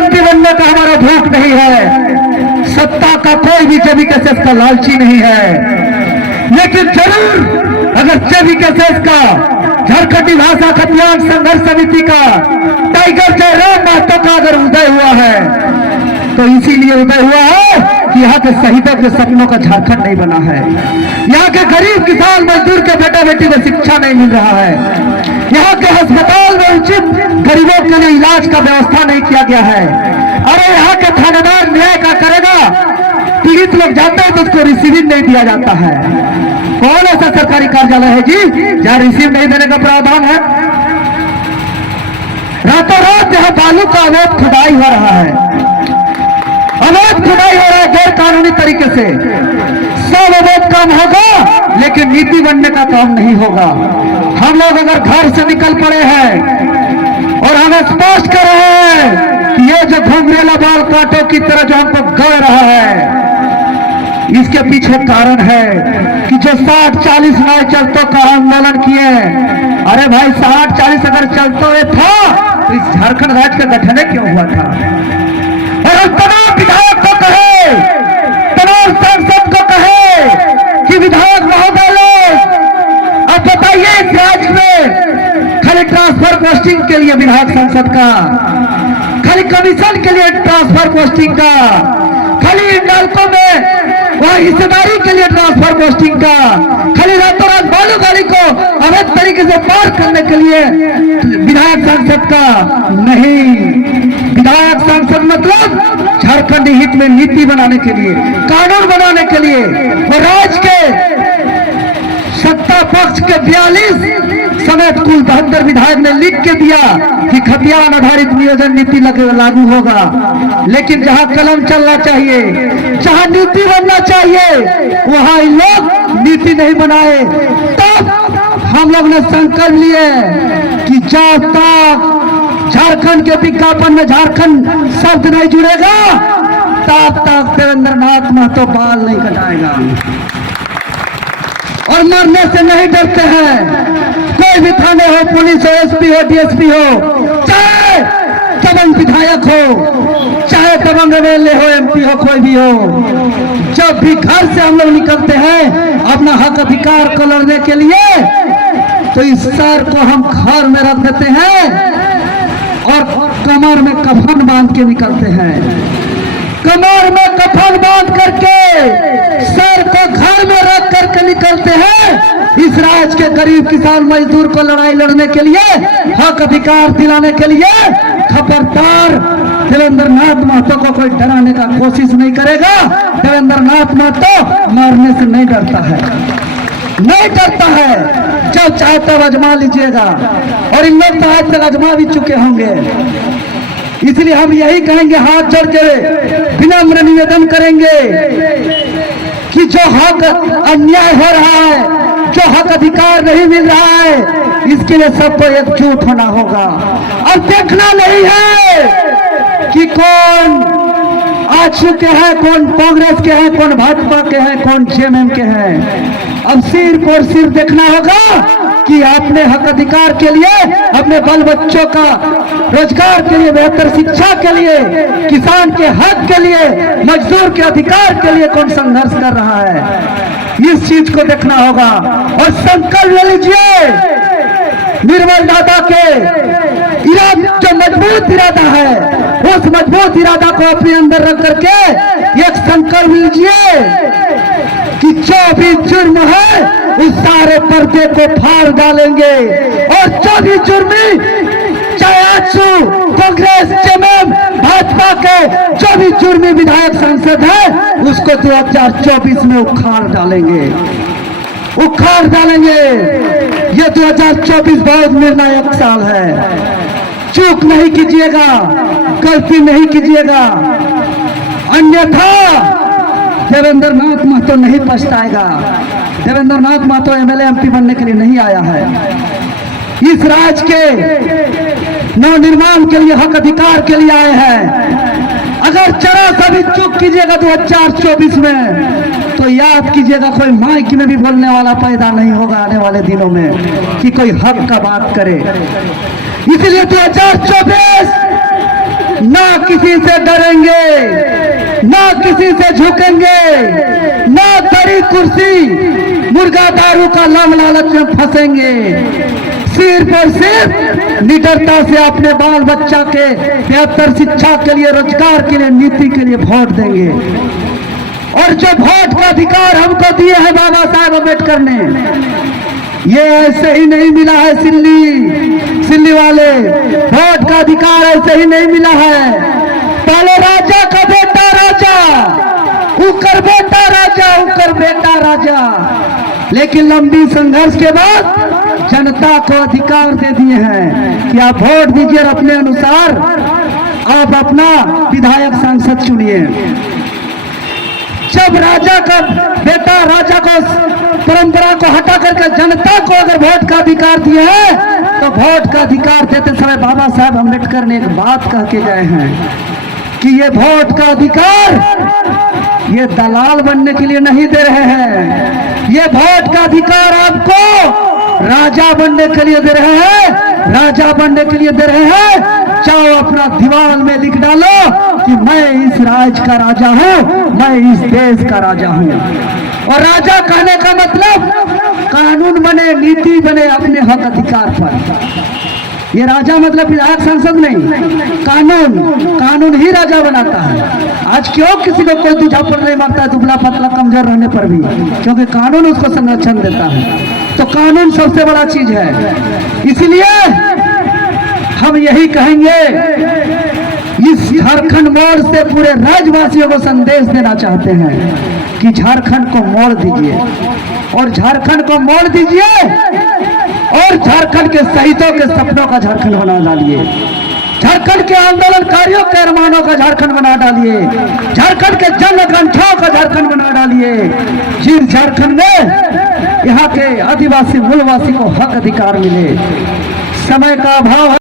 MP बनने का हमारा भूख नहीं है, सत्ता का कोई भी जेबीकेएसएस का लालची नहीं है। लेकिन जरूर अगर जेबीकेएसएस का, झारखंडी भाषा खतियान संघर्ष समिति का, टाइगर जयराम महतो का अगर उदय हुआ है तो इसीलिए उदय हुआ है कि यहाँ के शहीदों के सपनों का झारखंड नहीं बना है, यहाँ के गरीब किसान मजदूर के बेटा बेटी को शिक्षा नहीं मिल रहा है, यहाँ के अस्पताल में उचित गरीबों के लिए इलाज का व्यवस्था नहीं किया गया है। अरे यहाँ के थानेदार न्याय का करेगा, पीड़ित लोग जाते हैं तो उसको रिसीविंग नहीं दिया जाता है। कौन ऐसा सरकारी कार्यालय है जी जहाँ रिसीव नहीं देने का प्रावधान है? रातों रात यहाँ बालू का अवैध खुदाई हो रहा है, अवैध खुदाई हो रहा है गैर कानूनी तरीके से। सब अवैध काम होगा लेकिन नीति बनने का काम नहीं होगा। हम लोग अगर घर से निकल पड़े हैं और हमें स्पष्ट कर रहे हैं कि ये जो घुंघरेला बाल कांटों की तरह जो हमको गड़ रहा है, इसके पीछे कारण है कि जो 60-40 नए चलतों का आंदोलन किए। अरे भाई 60-40 अगर चलते था तो इस झारखंड राज्य का गठन क्यों हुआ था? और तमाम विधायक को कहे, तमाम सांसद को कहे कि विधायक महोदय लोग अब बताइए इस राज्य में खाली ट्रांसफर पोस्टिंग के लिए विधायक सांसद का, खाली कमीशन के लिए ट्रांसफर पोस्टिंग का, खाली इंडाल्को में वह हिस्सेदारी के लिए ट्रांसफर पोस्टिंग का, खाली रातों रात बालू गाड़ी को अवैध तरीके से पार करने के लिए विधायक सांसद का नहीं। विधायक सांसद मतलब झारखंड हित में नीति बनाने के लिए, कानून बनाने के लिए, और राज्य के सत्ता पक्ष के 42 समेत कुल 72 विधायक ने लिख के दिया कि खतियान आधारित नियोजन नीति लागू होगा। लेकिन जहां कलम चलना चाहिए, जहां नीति बनना चाहिए, वहां इन लोग नीति नहीं बनाए। तब हम लोग ने संकल्प लिए कि जब तक झारखंड के विज्ञापन में झारखंड शब्द नहीं जुड़ेगा तब तक देवेंद्र नाथ महतो बाल नहीं कटाएगा। और मरने से नहीं डरते हैं, कोई भी थाने हो, पुलिस हो, एसपी हो, डीएसपी हो, चाहे दबंग विधायक हो, चाहे दबंग एमएलए हो, एमपी हो, कोई भी हो, जब भी घर से हम लोग निकलते हैं अपना हक अधिकार को लड़ने के लिए, तो इस सर को हम घर में रख देते हैं और कमर में कफन बांध के निकलते हैं। कमर में कफन बांध करके सर को घर में रख करके निकलते हैं इस राज्य के गरीब किसान मजदूर को लड़ाई लड़ने के लिए, हक अधिकार दिलाने के लिए। खबरदार देवेंद्र नाथ महतो को कोई डराने का कोशिश नहीं करेगा। देवेंद्र नाथ महतो मरने से नहीं डरता है, नहीं डरता है। जब चाहे तब आजमा लीजिएगा, और इन लोग तो आज तक आजमा भी चुके होंगे। इसलिए हम यही कहेंगे, हाथ जोड़ के विनम्र निवेदन करेंगे कि जो हक अन्याय हो रहा है, जो हक अधिकार नहीं मिल रहा है, इसके लिए सबको एकजुट होना होगा। अब देखना नहीं है कि कौन आजसू के हैं, कौन कांग्रेस के हैं, कौन भाजपा के हैं, कौन जेएमएम के हैं। अब सिर्फ और सिर्फ देखना होगा कि अपने हक अधिकार के लिए, अपने बाल बच्चों का रोजगार के लिए, बेहतर शिक्षा के लिए, किसान के हक के लिए, मजदूर के अधिकार के लिए कौन संघर्ष कर रहा है, इस चीज को देखना होगा। और संकल्प ले लीजिए, निर्मल दादा के इरादा, जो मजबूत इरादा है, उस मजबूत इरादा को अपने अंदर रख करके एक संकल्प लीजिए कि जो भी जुर्म है उस सारे पर्दे को फाड़ डालेंगे, और जो भी जुर्मी, चाहे आजसू कांग्रेस, जेएमएम, भाजपा के जो भी जुर्मी विधायक सांसद है, उसको 2024 में उखाड़ डालेंगे, उखाड़ डालेंगे। ये 2024 बहुत निर्णायक साल है। चूक नहीं कीजिएगा, गलती नहीं कीजिएगा, अन्यथा देवेंद्र नाथ महतो नहीं पछताएगा। देवेंद्र नाथ महतो एमएलए एमपी बनने के लिए नहीं आया है, इस राज्य के नवनिर्माण के लिए, हक अधिकार के लिए आए हैं। अगर जरा सा भी चूक कीजिएगा 2024 में, तो याद कीजिएगा कोई माइक में भी बोलने वाला पैदा नहीं होगा आने वाले दिनों में कि कोई हक का बात करे। इसलिए 2024 ना किसी से डरेंगे, ना किसी से झुकेंगे, ना दरी कुर्सी मुर्गा दारू का लाम लालच में फंसेंगे। सिर्फ और सिर्फ निडरता से अपने बाल बच्चा के बेहतर शिक्षा के लिए, रोजगार के लिए, नीति के लिए वोट देंगे। और जो वोट का अधिकार हमको दिए हैं बाबा साहेब अम्बेडकर ने, ये ऐसे ही नहीं मिला है। सिल्ली वाले वोट का अधिकार ऐसे ही नहीं मिला है। पहले राजा का बेटा राजा, उकर बेटा राजा, उकर बेटा राजा, लेकिन लंबी संघर्ष के बाद जनता को अधिकार दे दिए हैं कि आप वोट दीजिए और अपने अनुसार आप अपना विधायक सांसद चुनिए। जब राजा का बेटा राजा को परंपरा को हटा करके जनता को अगर वोट का अधिकार दिए हैं, तो वोट का अधिकार देते समय बाबा साहेब अम्बेडकर ने एक बात कह के गए हैं कि ये वोट का अधिकार ये दलाल बनने के लिए नहीं दे रहे हैं, ये वोट का अधिकार आपको राजा बनने के लिए दे रहे हैं, राजा बनने के लिए दे रहे हैं। चाहो अपना दीवार में लिख डालो कि मैं इस राज्य का राजा हूं, मैं इस देश का राजा हूं। और राजा कहने का मतलब कानून बने, नीति बने अपने हक अधिकार पर। ये राजा मतलब विधायक सांसद नहीं, कानून ही राजा बनाता है। आज क्यों किसी को कोई दूजापन नहीं मारता है दुबला पतला कमजोर रहने पर भी, क्योंकि कानून उसको संरक्षण देता है। तो कानून सबसे बड़ा चीज है। इसलिए हम यही कहेंगे, इस झारखंड मोड़ से पूरे राज्यवासियों को संदेश देना चाहते हैं कि झारखंड को मोड़ दीजिए, और झारखंड को मोड़ दीजिए, और झारखंड के शहीदों के सपनों का झारखंड बना डालिए, झारखंड के आंदोलनकारियों के अरमानों का झारखंड बना डालिए, झारखंड के जनगणनाओं का झारखंड बना डालिए, जिस झारखंड में यहाँ के आदिवासी मूलवासी को हक अधिकार मिले। समय का अभाव है।